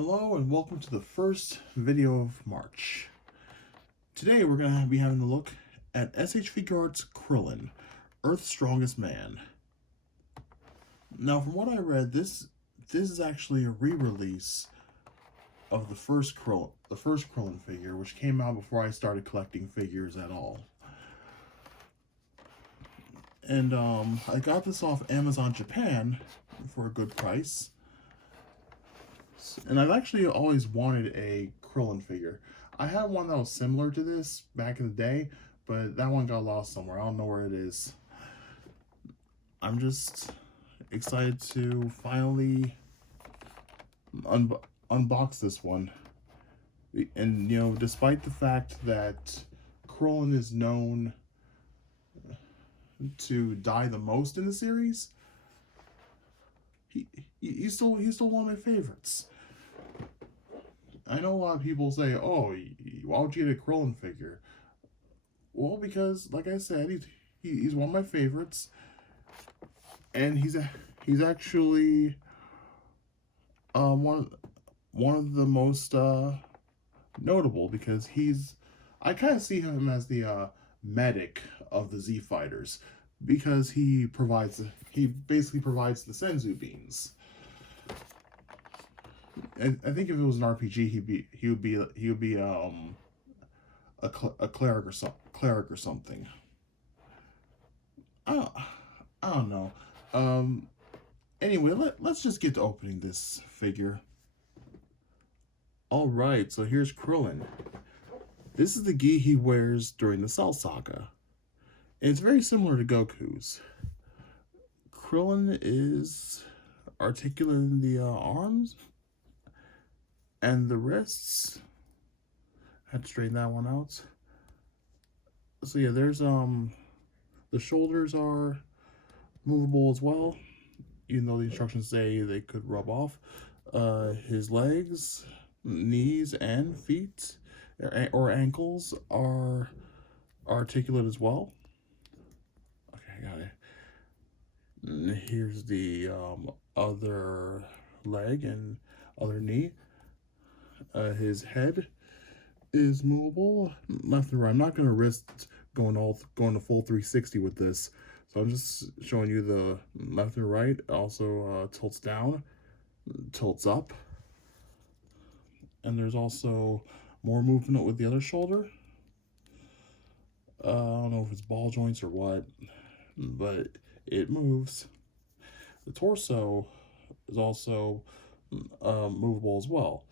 Hello and welcome to the first video of March. Today we're going to be having a look at SH Figuarts Krillin, Earth's Strongest Man. Now from what I read, this is actually a re-release of the first Krillin figure, which came out before I started collecting figures at all. And I got this off Amazon Japan for a good price. And I've actually always wanted a Krillin figure. I had one that was similar to this back in the day, but that one got lost somewhere. I don't know where it is. I'm just excited to finally unbox this one. And, you know, despite the fact that Krillin is known to die the most in the series, he's still one of my favorites. I know a lot of people say, "Oh, why would you get a Krillin figure?" Well, because, like I said, he's one of my favorites, and he's actually one of the most notable, because I kind of see him as the medic of the Z Fighters, because he basically provides the Senzu beans. And I think if it was an RPG, he would be a cleric or something. I don't know. Anyway, let's just get to opening this figure. All right, so here's Krillin. This is the gi he wears during the Cell Saga. And it's very similar to Goku's. Krillin is articulate in the arms and the wrists. I had to straighten that one out. So yeah, there's the shoulders are movable as well, even though the instructions say they could rub off. His legs, knees, and feet or ankles are articulate as well. Okay, I got it. And here's the other leg and other knee. His head is movable left and right. I'm not going to risk going the full 360 with this, so I'm just showing you the left and right. Also tilts down, tilts up, and there's also more movement with the other shoulder. I don't know if it's ball joints or what, but it moves. The torso is also movable as well.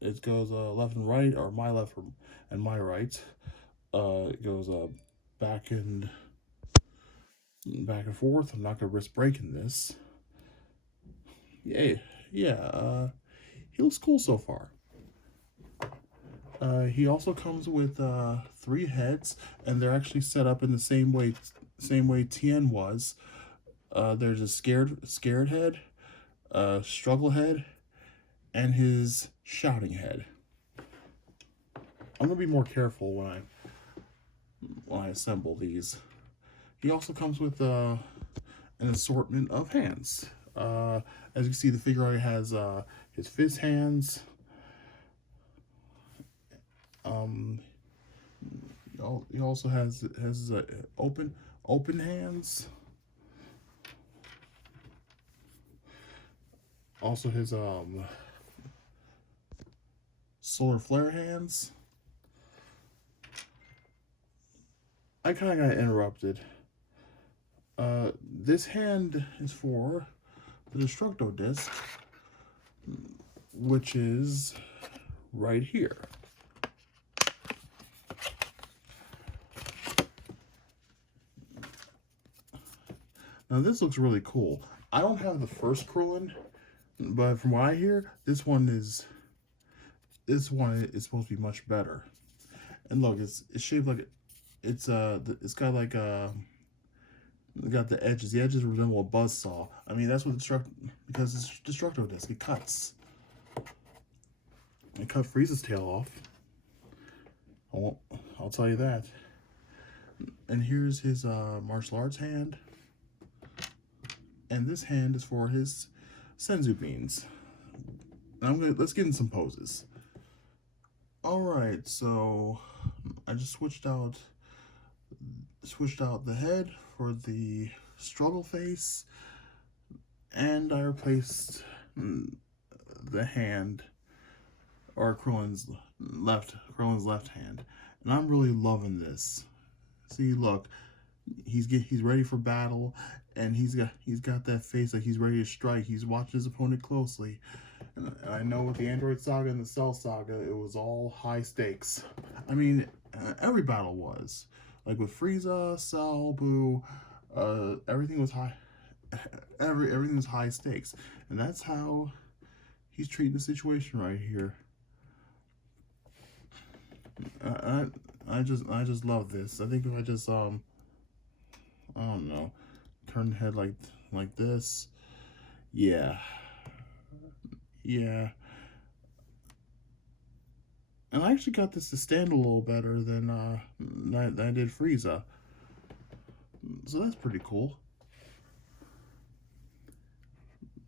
It goes left and right, or my left and my right. It goes back and forth. I'm not gonna risk breaking this. Yeah. He looks cool so far. He also comes with 3 heads, and they're actually set up in the same way Tien was. There's a scared head, struggle head, and his shouting head. I'm gonna be more careful when I assemble these. He also comes with an assortment of hands. As you can see, the figure already has his fist hands. He also has open hands. Also his solar flare hands. I kind of got interrupted. This hand is for the Destructo disc, which is right here. Now this looks really cool. I don't have the first Krillin, but from what I hear, this one is supposed to be much better. And look, it's shaped like it's got like got the edges. The edges resemble a buzzsaw. I mean, that's what because it's Destructo disc. It cuts. It cut Frieza's tail off. I'll tell you that. And here's his martial arts hand. And this hand is for his Senzu beans. let's get in some poses. Alright, so I just switched out the head for the struggle face, and I replaced the hand, or Krillin's left hand, and I'm really loving this. See, look, he's ready for battle, and he's got that face like he's ready to strike. He's watching his opponent closely, and I know with the Android Saga and the Cell Saga, it was all high stakes. I mean, every battle was. Like with Frieza, Cell, Boo, everything was high. Everything was high stakes, and that's how he's treating the situation right here. I just love this. I think if I just I don't know, turn the head like this, yeah. And I actually got this to stand a little better than I did Frieza. So that's pretty cool.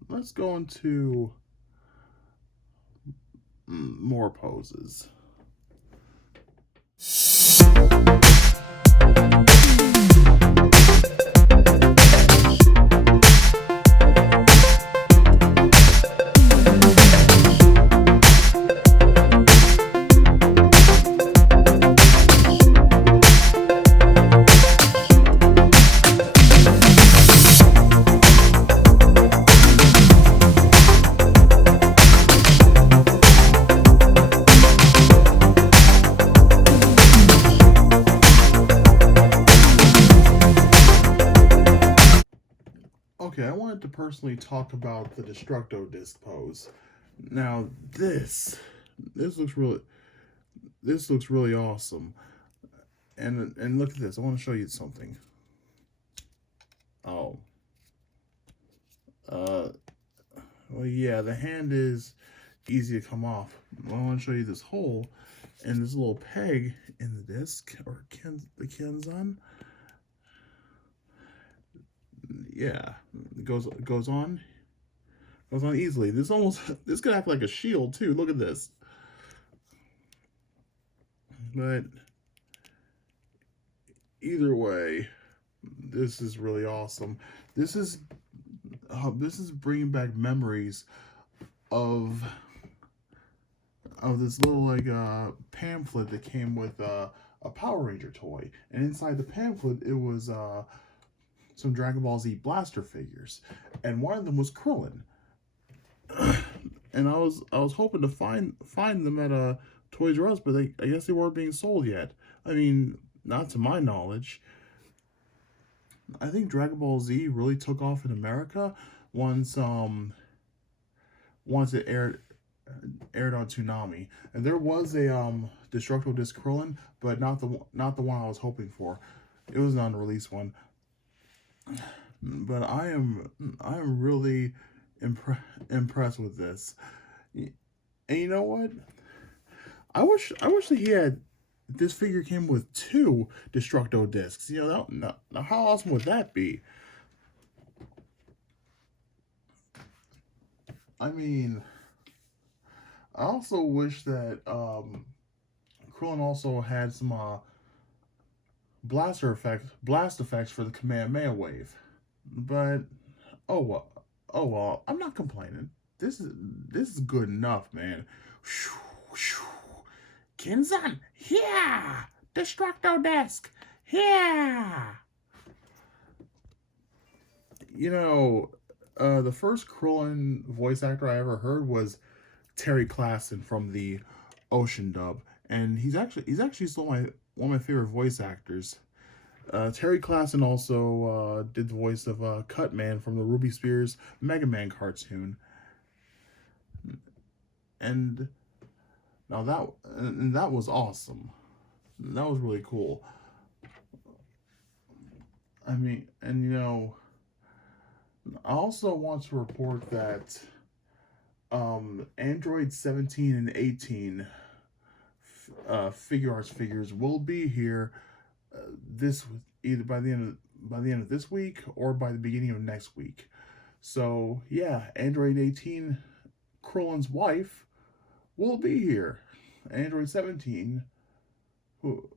Let's go into more poses. Okay, I wanted to personally talk about the Destructo Disc pose. Now this looks really awesome. And look at this. I want to show you something. Oh. Well, yeah, the hand is easy to come off. Well, I want to show you this hole and this little peg in the disc, or the Kenzan. Yeah, it goes on easily. This could act like a shield too. Look at this. But either way, this is really awesome. This is bringing back memories of this little pamphlet that came with a Power Ranger toy, and inside the pamphlet it was some Dragon Ball Z blaster figures, and one of them was Krillin. And I was hoping to find them at a Toys R Us, but I guess they weren't being sold yet. I mean, not to my knowledge. I think Dragon Ball Z really took off in America once it aired on Toonami, and there was a Destructo Disc Krillin, but not the one I was hoping for. It was an unreleased one. But I am really impressed with this. And you know what? I wish that this figure came with 2 Destructo discs. You know, now how awesome would that be? I mean, I also wish that Krillin also had some blast effects for the Kamehameha wave. But oh well, I'm not complaining. This is good enough, man. Kenzan, yeah! Destructo Disc, yeah! You know, the first Krillin voice actor I ever heard was Terry Klassen from the Ocean dub, and he's actually still one of my favorite voice actors. Terry Klassen also did the voice of Cutman from the Ruby Spears Mega Man cartoon, and now that was awesome. That was really cool. I mean, and you know, I also want to report that Android 17 and 18 Figuarts figures will be here this either by the end of this week or by the beginning of next week. So yeah, Android 18 Krillin's wife will be here. Android 17, who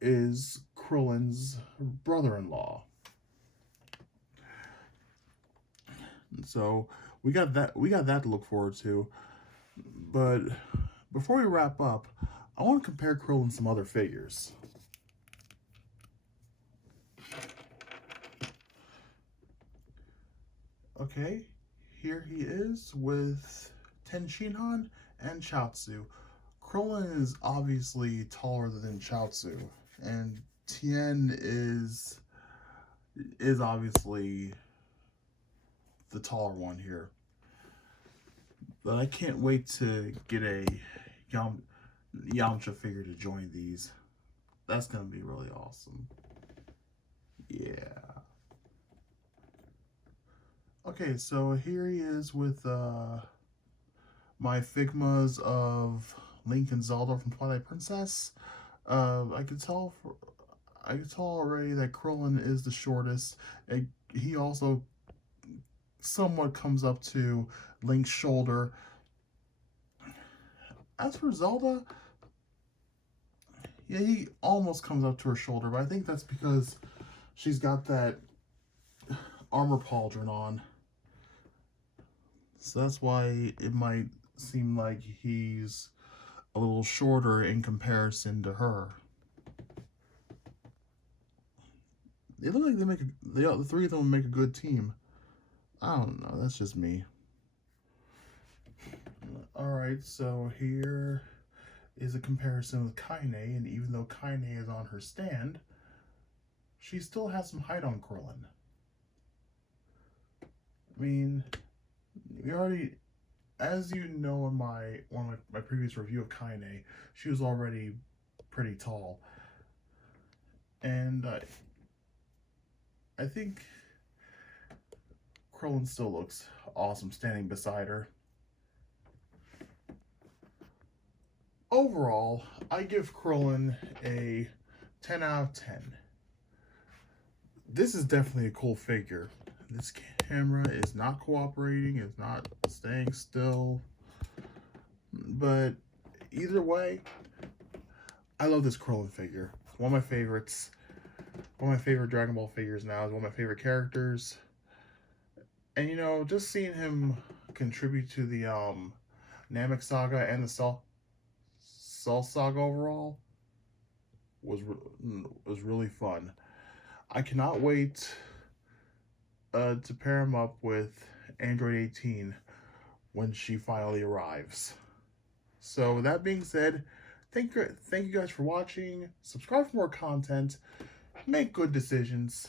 is Krillin's brother-in-law. So we got that to look forward to. But before we wrap up, I want to compare Krillin to some other figures. Okay, here he is with Ten Shinhan and Chaozu. Krillin is obviously taller than Chaozu, and Tien is obviously the taller one here. But I can't wait to get a Yamcha figure to join these. That's gonna be really awesome. Yeah. Okay, so here he is with my Figmas of Link and Zelda from Twilight Princess. I could tell already that Krillin is the shortest. He also somewhat comes up to Link's shoulder. As for Zelda, yeah, he almost comes up to her shoulder, but I think that's because she's got that armor pauldron on. So that's why it might seem like he's a little shorter in comparison to her. They look like the three of them make a good team. I don't know, that's just me. Alright, so here is a comparison with Kaine, and even though Kaine is on her stand, she still has some height on Krillin. I mean, we already, as you know in one of my previous review of Kaine, she was already pretty tall. And I think Krillin still looks awesome standing beside her. Overall, I give Krillin a 10 out of 10. This is definitely a cool figure. This camera is not cooperating, it's not staying still. But either way, I love this Krillin figure. One of my favorites. One of my favorite Dragon Ball figures now. Is one of my favorite characters. And you know, just seeing him contribute to the Namek Saga and the Cell Saga overall was really fun. I cannot wait to pair him up with Android 18 when she finally arrives. So with that being said, thank you guys for watching. Subscribe for more content. Make good decisions.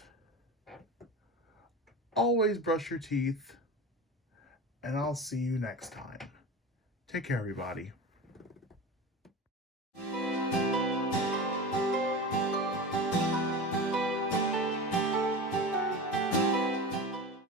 Always brush your teeth. And I'll see you next time. Take care, everybody.